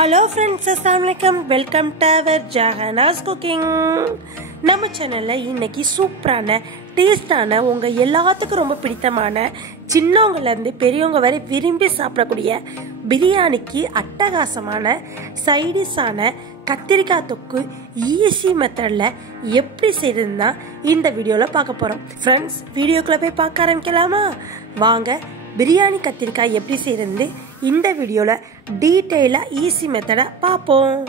Hello friends, Assalamualaikum. Welcome to our Jahana's Cooking. நம்ம சேனல்ல இன்னைக்கு சூப்பரான டேஸ்டான உங்க எல்லாத்துக்கும் ரொம்ப பிடித்தமான சின்னவங்கல இருந்து பெரியவங்க வரை விரும்பி சாப்பிடக்கூடிய பிரியாணிக்கு அட்டகாசமான சைடிஷான கத்திரிக்காய் தொக்கு ஈஸி மெத்தட்ல எப்படி செய்யறதுன்னா இந்த வீடியோல பார்க்க போறோம். ஃப்ரெண்ட்ஸ், வீடியோக்குள்ள போய் பார்க்க ஆரம்பிக்கலாமா? வாங்க பிரியாணி கத்திரிக்காய் எப்படி செய்யறது இந்த வீடியோல டீடைலா ஈஸி மெத்தட பாப்போம்.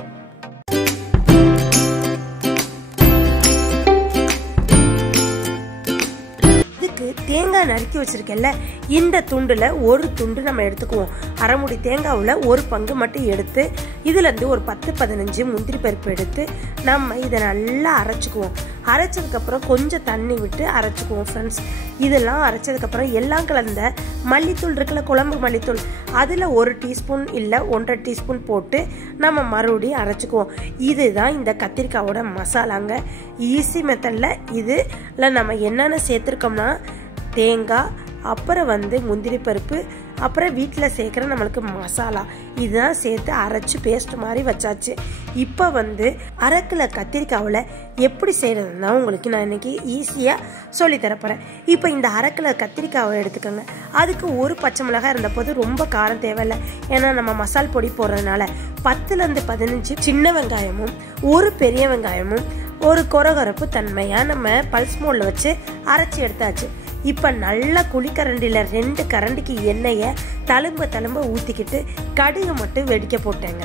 இதுக்கு தேங்காய் நறுக்கி வச்சிருக்கேன்ல, இந்த துண்டுல ஒரு துண்டு நம்ம எடுத்துக்குவோம். அரைமுடி தேங்காவுல ஒரு பங்கு மட்டும் எடுத்து இதுல இருந்து ஒரு 10-15 முந்திரி பருப்பு எடுத்து நம்ம இதை நல்லா அரைச்சுக்குவோம். அரைச்சதுக்கு அப்புறம் கொஞ்சம் தண்ணி விட்டு அரைச்சுக்குவோம். ஃப்ரெண்ட்ஸ், இதெல்லாம் அரைச்சதுக்கு அப்புறம் எல்லாம் கலந்த மல்லித்தூள் இருக்குல்ல, குழம்பு மல்லித்தூள், அதுல 1 டீஸ்பூன் இல்ல 1.5 டீஸ்பூன் போட்டு நம்ம மறுபடியும் அரைச்சுக்குவோம். இதுதான் இந்த கத்திரிக்காயோட மசாலாங்க. ஈஸி மெத்தட்ல இதுல நம்ம என்னென்ன சேர்த்துருக்கோம்னா தேங்காய், அப்புறம் முந்திரி பருப்பு, அப்புறம் வீட்டில் சேர்க்குற நம்மளுக்கு மசாலா, இதுதான் சேர்த்து அரைச்சி பேஸ்ட் மாதிரி வச்சாச்சு. இப்போ 1/2 கிலோ கத்திரிக்காவில் எப்படி செய்கிறதுனா உங்களுக்கு நான் இன்னைக்கு ஈஸியாக சொல்லித்தரப்போகிறேன். இப்போ இந்த 1/2 கிலோ கத்திரிக்காவை எடுத்துக்கோங்க. அதுக்கு ஒரு பச்சை மிளகாய் இருந்த போது ரொம்ப காரம் தேவையில்லை, ஏன்னா நம்ம மசால் பொடி போடுறதுனால 10-15 சின்ன வெங்காயமும் ஒரு பெரிய வெங்காயமும் ஒரு கொரகொரப்பு தன்மையாக நம்ம பல்ஸ் மோடில் வச்சு அரைச்சி எடுத்தாச்சு. இப்போ நல்லா குழிக்கரண்டியில் 2 கரண்டிக்கு எண்ணெயை தழும்ப ஊற்றிக்கிட்டு கடுகு மட்டும் வெடிக்க போட்டேங்க.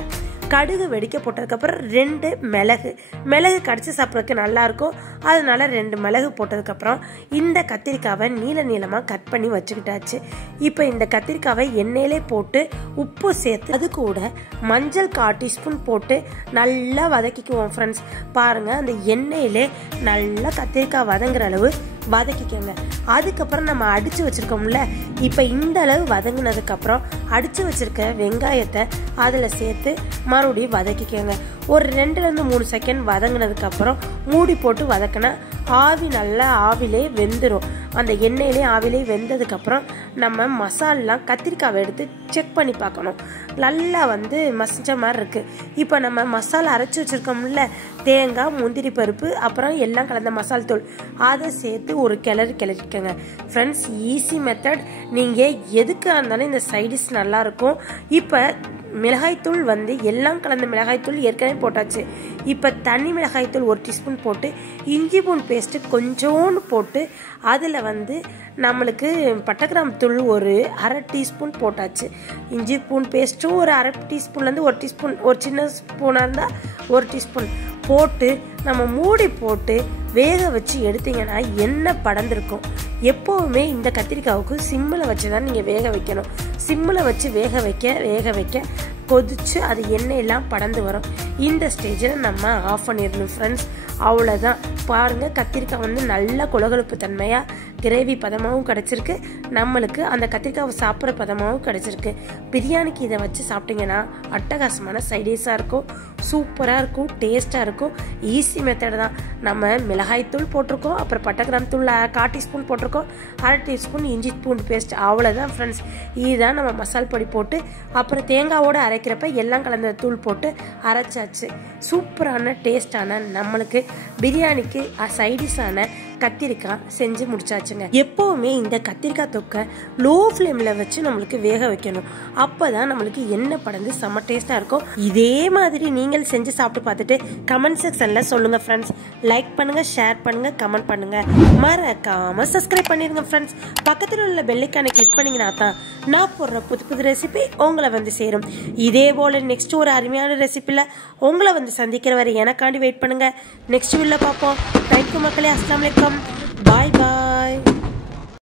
கடுகு வெடிக்க போட்டதுக்கப்புறம் 2 மிளகு கடிச்சு சாப்பிட்றதுக்கு நல்லாயிருக்கும், அதனால 2 மிளகு போட்டதுக்கப்புறம் இந்த கத்திரிக்காவை நீளமாக கட் பண்ணி வச்சுக்கிட்டாச்சு. இப்போ இந்த கத்திரிக்காவை எண்ணெயிலே போட்டு உப்பு சேர்த்து அது கூட மஞ்சள் 1/4 டீஸ்பூன் போட்டு நல்லா வதக்கிக்குவோம். ஃப்ரெண்ட்ஸ், பாருங்கள், அந்த எண்ணெயிலே நல்லா கத்திரிக்காய் வதங்குற அளவு வதக்கிக்கோங்க. அதுக்கப்புறம் நம்ம அடிச்சு வச்சிருக்கோம்ல, இப்போ இந்த அளவு வதங்கினதுக்கப்புறம் அடிச்சு வச்சிருக்க வெங்காயத்தை அதில் சேர்த்து மறுபடியும் வதக்கிக்கோங்க. ஒரு 2-3 செகண்ட் வதங்கினதுக்கப்புறம் மூடி போட்டு வதக்கினா நல்லா ஆவிலே வெந்துடும். அந்த எண்ணெயிலே ஆவிலே வெந்ததுக்கப்புறம் நம்ம மசாலாம் கத்திரிக்காவை எடுத்து செக் பண்ணி பார்க்கணும். நல்லா மசிஞ்ச மாதிரி இருக்கு. இப்போ நம்ம மசாலா அரைச்சி வச்சிருக்கோம்ல, தேங்காய், முந்திரி பருப்பு, அப்புறம் எல்லாம் கலந்த மசால் தூள், அதை சேர்த்து ஒரு கிளறிக்கோங்க. Friends, easy method. நீங்கள் எதுக்காக இருந்தாலும் இந்த சைடிஷ் நல்லா இருக்கும். இப்போ மிளகாய்த்தூள் எல்லாம் கலந்த மிளகாய்த்தூள் ஏற்கனவே போட்டாச்சு. இப்போ தனி மிளகாய்த்தூள் 1 டீஸ்பூன் போட்டு இஞ்சி பூண்டு பேஸ்ட்டு கொஞ்சோன்னு போட்டு அதில் நம்மளுக்கு பட்டைக்கிராம்பு தூள் ஒரு 1/2 டீஸ்பூன் போட்டாச்சு. இஞ்சி பூண்டு பேஸ்ட்டும் ஒரு 1/2 டீஸ்பூன்லேருந்து 1 டீஸ்பூன், ஒரு சின்ன ஸ்பூனாக இருந்தால் 1 டீஸ்பூன் போட்டு நம்ம மூடி போட்டு வேக வச்சு எடுத்தீங்கன்னா எண்ணெய் படர்ந்துருக்கும். எப்போவுமே இந்த கத்திரிக்காவுக்கு சிம்மில் வச்சு தான் நீங்கள் வேக வைக்கணும். சிம்மில் வச்சு வேக வைக்க கொதிச்சு அது எண்ணெயெல்லாம் படர்ந்து வரும். இந்த ஸ்டேஜில் நம்ம ஆஃப் பண்ணிடணும். ஃப்ரெண்ட்ஸ், அவ்வளோதான். பாருங்கள், கத்திரிக்காய் நல்ல கொலகொழுப்பு தன்மையாக கிரேவி பதமாகவும் கிடச்சிருக்கு. நம்மளுக்கு அந்த கத்திரிக்காவை சாப்பிட்ற பதமாகவும் கிடச்சிருக்கு. பிரியாணிக்கு இதை வச்சு சாப்பிட்டீங்கன்னா அட்டகாசமான சைடிஷாக இருக்கும், சூப்பராக இருக்கும், டேஸ்ட்டாக இருக்கும். ஈஸி மெத்தட் தான். நம்ம மிளகாய்த்தூள் போட்டிருக்கோம், அப்புறம் பட்டைக்கிராம்பு தூள் 1/4 டீஸ்பூன் போட்டிருக்கோம், 1/2 டீஸ்பூன் இஞ்சி பூண்டு பேஸ்ட், அவ்வளோதான். ஃப்ரெண்ட்ஸ், இதுதான் நம்ம மசால் பொடி போட்டு அப்புறம் தேங்காவோடு அரைக்கிறப்ப எல்லாம் கலந்த தூள் போட்டு அரைச்சாச்சு. சூப்பரான டேஸ்டான நம்மளுக்கு பிரியாணிக்கு சைடிஷான கத்திரிக்காய் செஞ்சு முடிச்சாச்சுங்க. எப்போவுமே இந்த கத்திரிக்காய் தொக்கை லோ ஃப்ளேமில் வச்சு நம்மளுக்கு வேக வைக்கணும். அப்போதான் நம்மளுக்கு எண்ணெய் படந்து செம்ம டேஸ்ட்டாக இருக்கும். இதே மாதிரி நீங்கள் செஞ்சு சாப்பிட்டு பார்த்துட்டு கமெண்ட் செக்ஷனில் சொல்லுங்கள். ஃப்ரெண்ட்ஸ், லைக் பண்ணுங்கள், ஷேர் பண்ணுங்கள், கமெண்ட் பண்ணுங்கள், மறக்காமல் சப்ஸ்கிரைப் பண்ணிடுங்க. ஃப்ரெண்ட்ஸ், பக்கத்தில் உள்ள பெல்லைக்கானை கிளிக் பண்ணிங்கன்னா தான் நான் போடுற புது ரெசிபி உங்களை சேரும். இதே போல் நெக்ஸ்ட் ஒரு அருமையான ரெசிபியில் உங்களை சந்திக்கிற வரை எனக்காண்டி வெயிட் பண்ணுங்கள். நெக்ஸ்ட் வீடியோவில் பார்ப்போம். தேங்க்யூ மக்களே. அஸ்ஸலாமு அலைக்கும். பாய் பாய்.